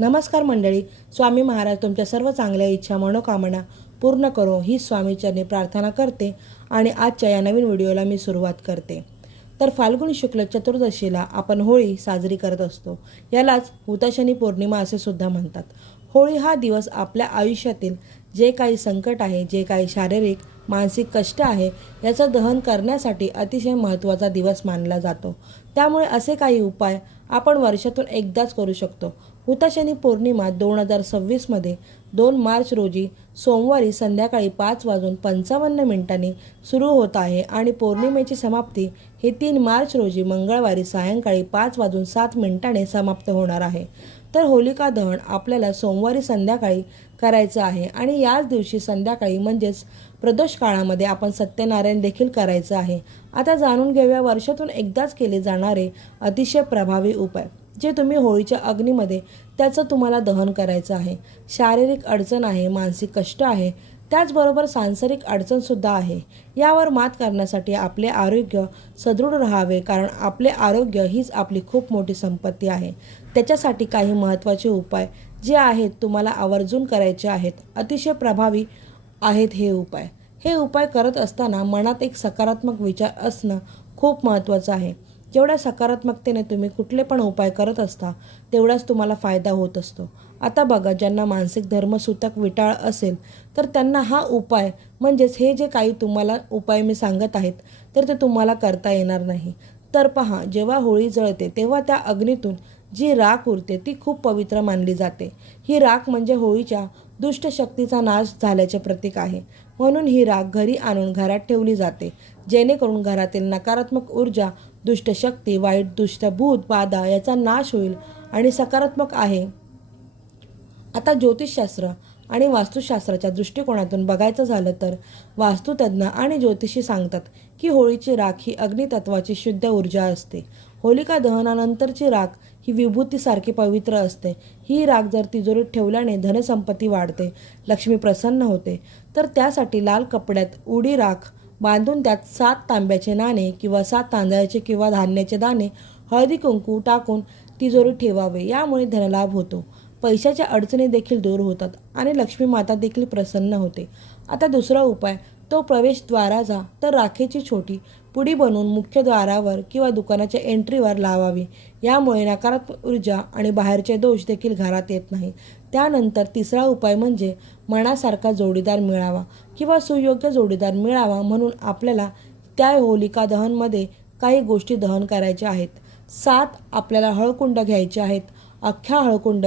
नमस्कार मंडळी, स्वामी महाराज तुमच्या सर्व चांगल्या इच्छा मनोकामना पूर्ण करो ही स्वामीचरणी प्रार्थना करते आणि आजच्या या नवीन व्हिडिओला मी सुरुवात करते। तर फाल्गुन शुक्ल चतुर्दशीला आपण होळी साजरी करत असतो। यालाच हुताशनी पौर्णिमा असे सुद्धा म्हणतात। होळी हा दिवस आपल्या आयुष्यातील जे काही संकट आहे, जे काही शारीरिक मानसिक कष्ट आहे याचं दहन करण्यासाठी अतिशय महत्त्वाचा दिवस मानला जातो। त्यामुळे असे काही उपाय आपण वर्षातून एकदाच करू शकतो। हुताशनी पौर्णिमा 2026 मध्ये 2 मार्च रोजी सोमवारी संध्याकाळी 5:55 सुरू होत आहे आणि पौर्णिमेची समाप्ती ही 3 मार्च रोजी मंगळवारी सायंकाळी 5:07 समाप्त होणार आहे। तर होलिका दहन आपल्याला सोमवारी संध्याकाळी करायचं आहे आणि याच दिवशी संध्याकाळी म्हणजेच प्रदोष काळामध्ये आपण सत्यनारायण देखील करायचं आहे। आता जाणून घेऊया वर्षातून एकदाच केले जाणारे अतिशय प्रभावी उपाय जे तुम्ही होळीच्या अग्नीमध्ये त्याचं तुम्हाला दहन करायचं आहे। शारीरिक अडचण आहे, मानसिक कष्ट आहे, त्याचबरोबर सांसारिक अडचणसुद्धा आहे। यावर मात करण्यासाठी आपले आरोग्य सदृढ राहावे, कारण आपले आरोग्य हीच आपली खूप मोठी संपत्ती आहे। त्याच्यासाठी काही महत्त्वाचे उपाय जे आहेत तुम्हाला आवर्जून करायचे आहेत, अतिशय प्रभावी आहेत हे उपाय। हे उपाय करत असताना मनात एक सकारात्मक विचार असणं खूप महत्त्वाचं आहे। जेवढ्या सकारात्मकतेने तुम्ही कुठले पण उपाय करत असता तेवढाच तुम्हाला फायदा होत असतो। आता बघा, ज्यांना मानसिक धर्मसूतक विटाळ असेल तर त्यांना हा उपाय म्हणजेच हे जे काही तुम्हाला उपाय मी सांगत आहेत तर ते तुम्हाला करता येणार नाही। तर पहा, जेव्हा होळी जळते तेव्हा त्या अग्नीतून जी राख उरते ती खूप पवित्र मानली जाते। ही राख म्हणजे होळीच्या दुष्ट शक्तीचा नाश झाल्याचे प्रतीक आहे। म्हणून ही राख घरी आणून घरात ठेवली जाते, जेणेकरून घरातील नकारात्मक ऊर्जा, दुष्ट शक्ती, वाईट दुष्ट भूत बाधा याचा नाश होईल आणि सकारात्मक आहे। आता ज्योतिषशास्त्र आणि वास्तुशास्त्राच्या दृष्टिकोनातून बघायचं झालं तर वास्तुतज्ञ आणि ज्योतिषी सांगतात की होळीची राख ही अग्नितत्वाची शुद्ध ऊर्जा असते। होलिका दहनानंतरची राख ही विभूतीसारखी पवित्र असते। ही राख जर तिजोरीत ठेवल्याने धनसंपत्ती वाढते, लक्ष्मी प्रसन्न होते। तर त्यासाठी लाल कपड्यात उडी राख बांधून त्यात 7 तांब्याचे नाणे किंवा 7 तांदळाचे किंवा धान्याचे दाणे हळदी कुंकू टाकून तिजोरीत ठेवावे। यामुळे धनलाभ होतो, पैशाच्या अडचणी देखील दूर होतात आणि लक्ष्मी माता देखील प्रसन्न होते। आता दुसरा उपाय तो प्रवेशद्वाराचा, तर राखेची छोटी पुडी बनवून मुख्य द्वारावर किंवा दुकानाच्या एंट्रीवर लावावी। यामुळे नकारात्मक ऊर्जा आणि बाहेरचे दोष देखील घरात येत नाही। त्यानंतर तिसरा उपाय म्हणजे मनासारखा जोडीदार मिळावा किंवा सुयोग्य जोडीदार मिळावा, म्हणून आपल्याला त्या होलिका दहनमध्ये काही गोष्टी दहन करायच्या आहेत। 7 आपल्याला हळकुंड घ्यायचे आहेत। अख्ख्या हळकुंड